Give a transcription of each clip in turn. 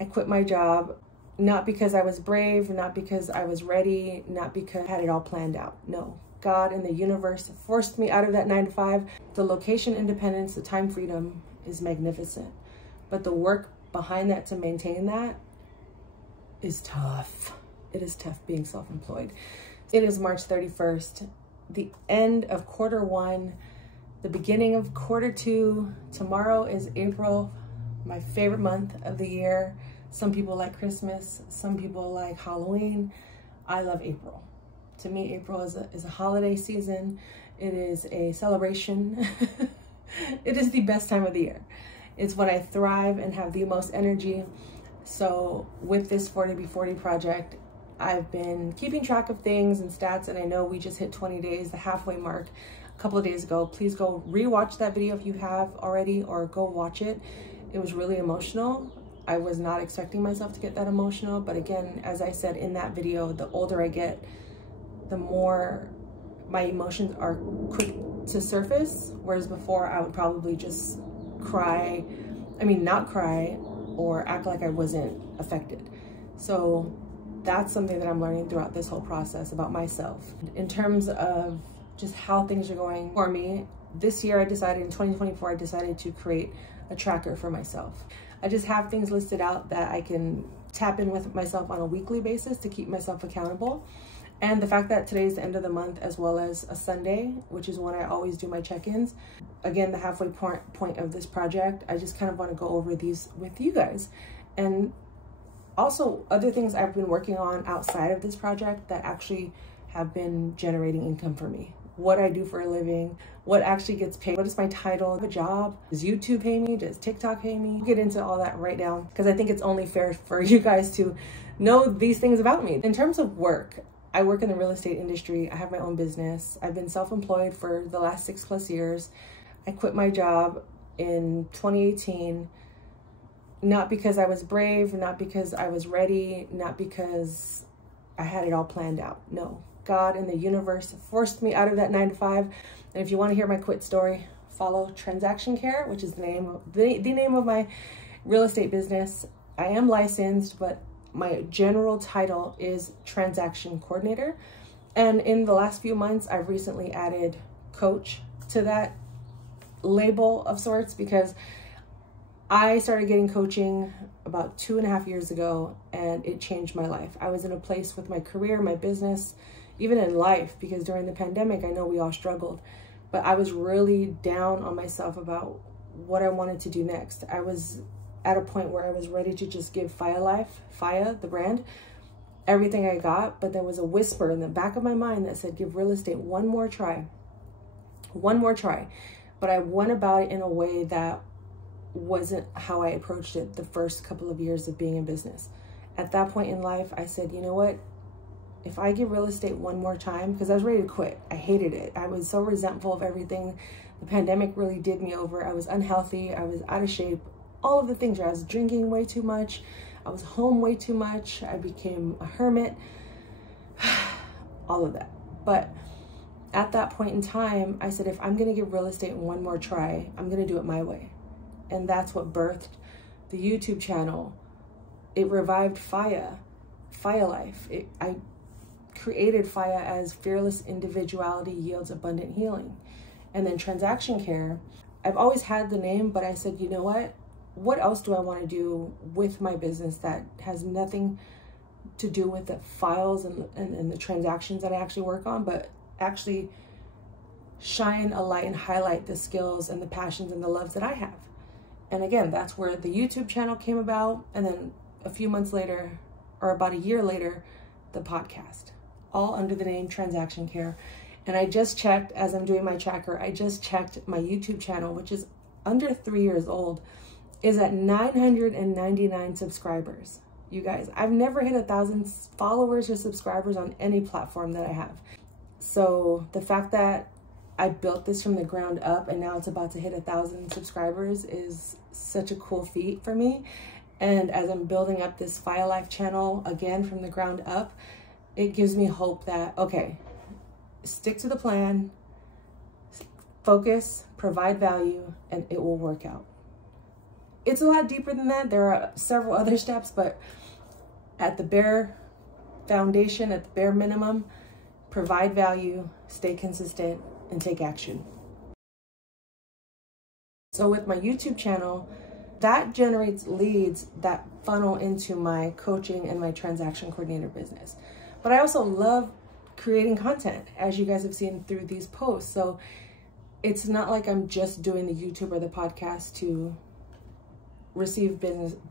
I quit my job, not because I was brave, not because I was ready, not because I had it all planned out. No, God and the universe forced me out of that 9 to 5. The location independence, the time freedom is magnificent, but the work behind that to maintain that is tough. It is tough being self-employed. It is March 31st, the end of Q1, the beginning of Q2. Tomorrow is April, my favorite month of the year. Some people like Christmas, some people like Halloween. I love April. To me, April is a holiday season. It is a celebration. It is the best time of the year. It's when I thrive and have the most energy. So with this 40B40 project, I've been keeping track of things and stats, and I know we just hit 20 days, the halfway mark, a couple of days ago. Please go rewatch that video if you have already, or go watch it. It was really emotional. I was not expecting myself to get that emotional, but again, as I said in that video, the older I get, the more my emotions are quick to surface, whereas before I would probably just cry, not cry, or act like I wasn't affected. So that's something that I'm learning throughout this whole process about myself. In terms of just how things are going for me, this year in 2024, I decided to create a tracker for myself. I just have things listed out that I can tap in with myself on a weekly basis to keep myself accountable. And the fact that today is the end of the month, as well as a Sunday, which is when I always do my check-ins. Again, the halfway point of this project, I just kind of want to go over these with you guys. And also other things I've been working on outside of this project that actually have been generating income for me. What I do for a living, what actually gets paid, what is my title of a job, does YouTube pay me, does TikTok pay me? We'll get into all that right now, because I think it's only fair for you guys to know these things about me. In terms of work, I work in the real estate industry. I have my own business. I've been self-employed for the last 6+ years. I quit my job in 2018, not because I was brave, not because I was ready, not because I had it all planned out. No, God and the universe forced me out of that 9 to 5. And if you want to hear my quit story, follow Transaction Care, which is the name of my real estate business. I am licensed, but my general title is Transaction Coordinator. And in the last few months, I've recently added coach to that label of sorts, because I started getting coaching about 2.5 years ago, and it changed my life. I was in a place with my career, my business, even in life, because during the pandemic, I know we all struggled, but I was really down on myself about what I wanted to do next. I was at a point where I was ready to just give Faya, the brand, everything I got, but there was a whisper in the back of my mind that said, give real estate one more try. But I went about it in a way that wasn't how I approached it the first couple of years of being in business. At that point in life, I said, you know what? If I give real estate one more time, because I was ready to quit. I hated it. I was so resentful of everything. The pandemic really did me over. I was unhealthy. I was out of shape. All of the things. I was drinking way too much. I was home way too much. I became a hermit. All of that. But at that point in time, I said, if I'm going to give real estate one more try, I'm going to do it my way. And that's what birthed the YouTube channel. It revived Faya Life. I created Faya as Fearless Individuality Yields Abundant Healing. And then Transaction Care, I've always had the name, but I said, you know what else do I want to do with my business that has nothing to do with the files and the transactions that I actually work on, but actually shine a light and highlight the skills and the passions and the loves that I have. And again, that's where the YouTube channel came about. And then a few months later, or about a year later, the podcast, all under the name Transaction Care. And I just checked, as I'm doing my tracker, I just checked my YouTube channel, which is under 3 years old, is at 999 subscribers. You guys, I've never hit 1,000 followers or subscribers on any platform that I have. So the fact that I built this from the ground up and now it's about to hit 1,000 subscribers is such a cool feat for me. And as I'm building up this Faya Life channel again from the ground up, it gives me hope that, okay, stick to the plan, focus, provide value, and it will work out. It's a lot deeper than that. There are several other steps, but at the bare foundation, at the bare minimum, provide value, stay consistent, and take action. So with my YouTube channel, that generates leads that funnel into my coaching and my transaction coordinator business. But I also love creating content, as you guys have seen through these posts. So it's not like I'm just doing the YouTube or the podcast to receive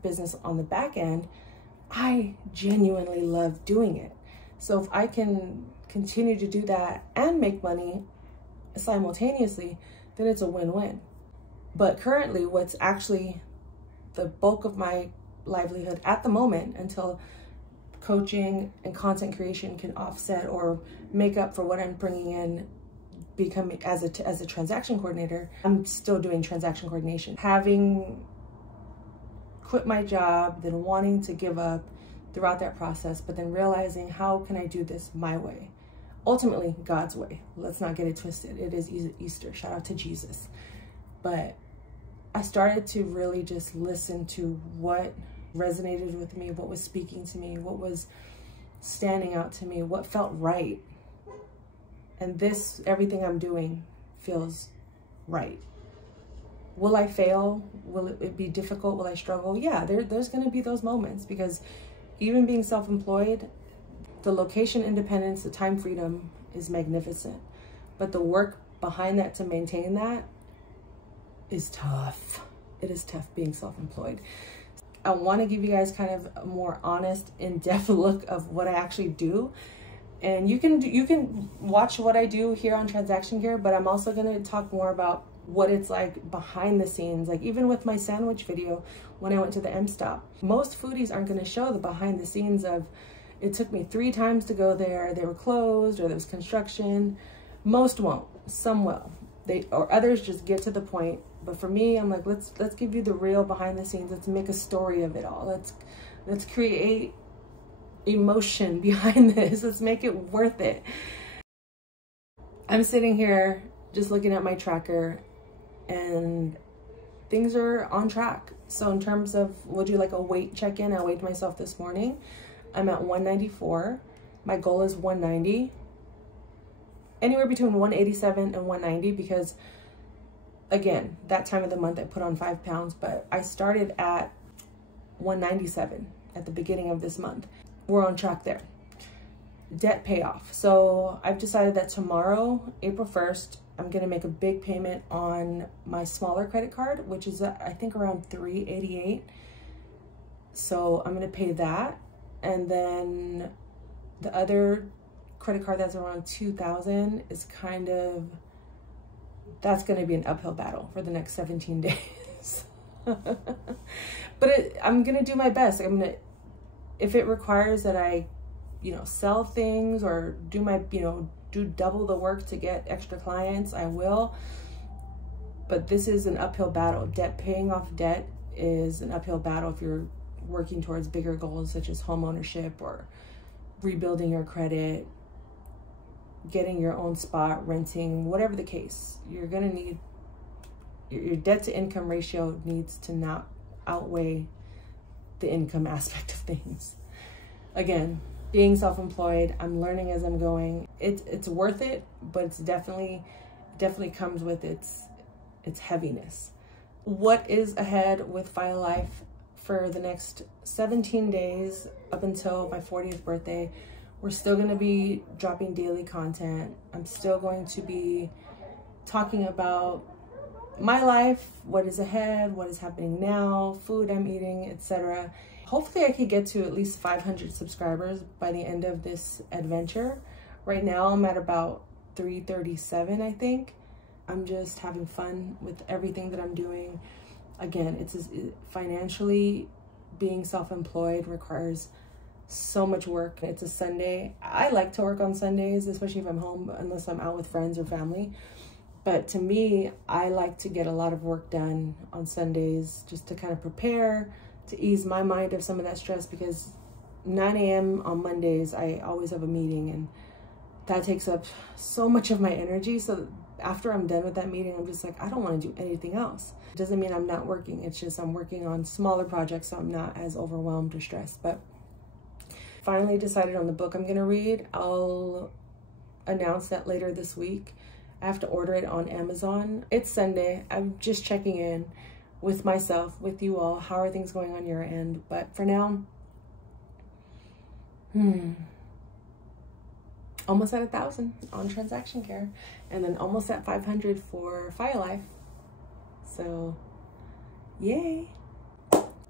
business on the back end. I genuinely love doing it. So if I can continue to do that and make money simultaneously, then it's a win-win. But currently, what's actually the bulk of my livelihood at the moment, until coaching and content creation can offset or make up for what I'm bringing in becoming as a transaction coordinator, I'm still doing transaction coordination. Having quit my job, then wanting to give up throughout that process, but then realizing, how can I do this my way? Ultimately, God's way. Let's not get it twisted. It is Easter. Shout out to Jesus. But I started to really just listen to what resonated with me, what was speaking to me, what was standing out to me, what felt right. And everything I'm doing feels right. Will I fail? Will it be difficult? Will I struggle? Yeah, there's going to be those moments, because even being self-employed, the location independence, the time freedom is magnificent. But the work behind that to maintain that is tough. It is tough being self-employed. I want to give you guys kind of a more honest, in-depth look of what I actually do. And you can watch what I do here on Transaction Gear, but I'm also going to talk more about what it's like behind the scenes. Like even with my sandwich video, when I went to the M-Stop, most foodies aren't going to show the behind the scenes of, it took me 3 times to go there, they were closed, or there was construction. Most won't, some will. Or others just get to the point. But for me, I'm like, let's give you the real behind the scenes. Let's make a story of it all. Let's create emotion behind this. Let's make it worth it. I'm sitting here just looking at my tracker, and things are on track. So in terms of, we'll do like a weight check-in. I weighed myself this morning. I'm at 194. My goal is 190. Anywhere between 187 and 190, because again, that time of the month I put on 5 pounds, but I started at 197 at the beginning of this month. We're on track there. Debt payoff. So I've decided that tomorrow, April 1st, I'm going to make a big payment on my smaller credit card, which is I think around $388. So I'm going to pay that. And then the other credit card that's around $2,000 is that's going to be an uphill battle for the next 17 days. But I'm going to do my best. If it requires that I, sell things or do do double the work to get extra clients, I will. But this is an uphill battle. Paying off debt is an uphill battle if you're working towards bigger goals such as home ownership or rebuilding your credit, getting your own spot, renting, whatever the case. You're gonna need, your debt to income ratio needs to not outweigh the income aspect of things. Again, being self-employed, I'm learning as I'm going. It's worth it, but it's definitely comes with its heaviness. What is ahead with File Life for the next 17 days up until my 40th birthday? We're still going to be dropping daily content. I'm still going to be talking about my life, what is ahead, what is happening now, food I'm eating, etc. Hopefully I could get to at least 500 subscribers by the end of this adventure. Right now I'm at about 337, I think. I'm just having fun with everything that I'm doing. Again, financially, being self-employed requires so much work. It's a Sunday. I like to work on Sundays, especially if I'm home, unless I'm out with friends or family. But to me, I like to get a lot of work done on Sundays just to kind of prepare, to ease my mind of some of that stress, because 9 a.m. on Mondays, I always have a meeting, and that takes up so much of my energy. So after I'm done with that meeting, I'm just like, I don't want to do anything else. It doesn't mean I'm not working. It's just I'm working on smaller projects, so I'm not as overwhelmed or stressed. But finally decided on the book I'm going to read. I'll announce that later this week. I have to order it on Amazon. It's Sunday. I'm just checking in with myself, with you all. How are things going on your end? But for now, almost at 1,000 on Transaction Care, and then almost at 500 for FireLife. So, yay.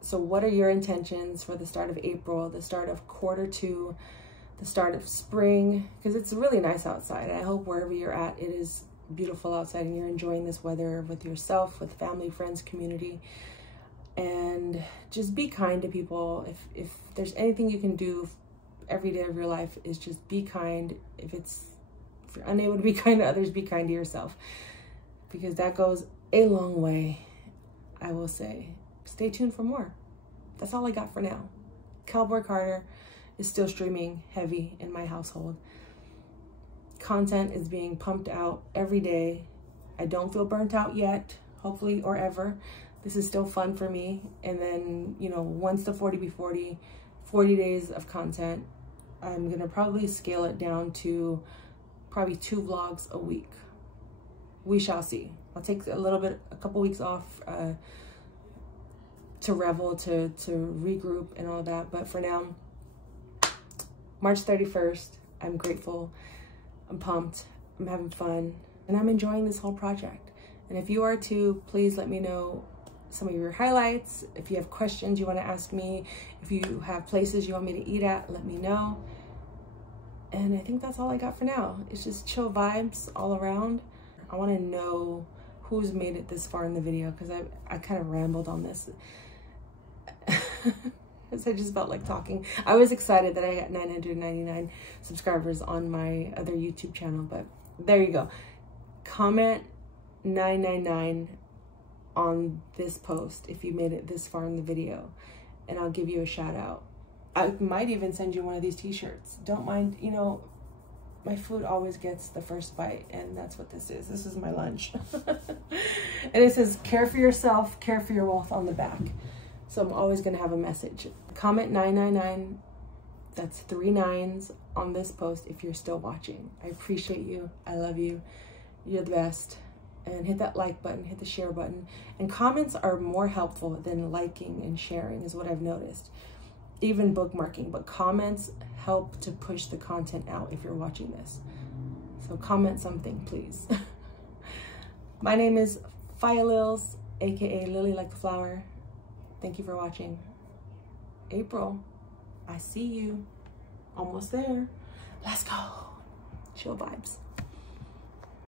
So what are your intentions for the start of April, the start of Q2, the start of spring? Because it's really nice outside. I hope wherever you're at, it is beautiful outside and you're enjoying this weather with yourself, with family, friends, community. And just be kind to people. If there's anything you can do every day of your life, is just be kind. If you're unable to be kind to others, be kind to yourself, because that goes a long way. I will say, stay tuned for more. That's all I got for now. Cowboy Carter is still streaming heavy in my household. Content is being pumped out every day. I don't feel burnt out yet, hopefully, or ever. This is still fun for me. And then, you know, once the 40B40, 40 days of content, I'm gonna probably scale it down to probably 2 vlogs a week. We shall see. I'll take a couple weeks off to revel, to regroup and all that. But for now, March 31st, I'm grateful, I'm pumped, I'm having fun, and I'm enjoying this whole project. And if you are too, please let me know some of your highlights. If you have questions you want to ask me, if you have places you want me to eat at, let me know. And I think that's all I got for now. It's just chill vibes all around. I want to know who's made it this far in the video, because I kind of rambled on this. Because I just felt like talking. I was excited that I got 999 subscribers on my other YouTube channel, but there you go. Comment 999 on this post if you made it this far in the video, and I'll give you a shout out. I might even send you one of these t-shirts. Don't mind, you know, my food always gets the first bite, and that's what this is. This is my lunch. And it says, care for yourself, care for your wealth on the back. So I'm always gonna have a message. Comment 999, that's 3 9s on this post if you're still watching. I appreciate you, I love you, you're the best. And hit that like button, hit the share button. And comments are more helpful than liking and sharing, is what I've noticed. Even bookmarking, but comments help to push the content out if you're watching this. So comment something, please. My name is FireLils, aka Lily Like the Flower. Thank you for watching. April, I see you. Almost there. Let's go. Chill vibes.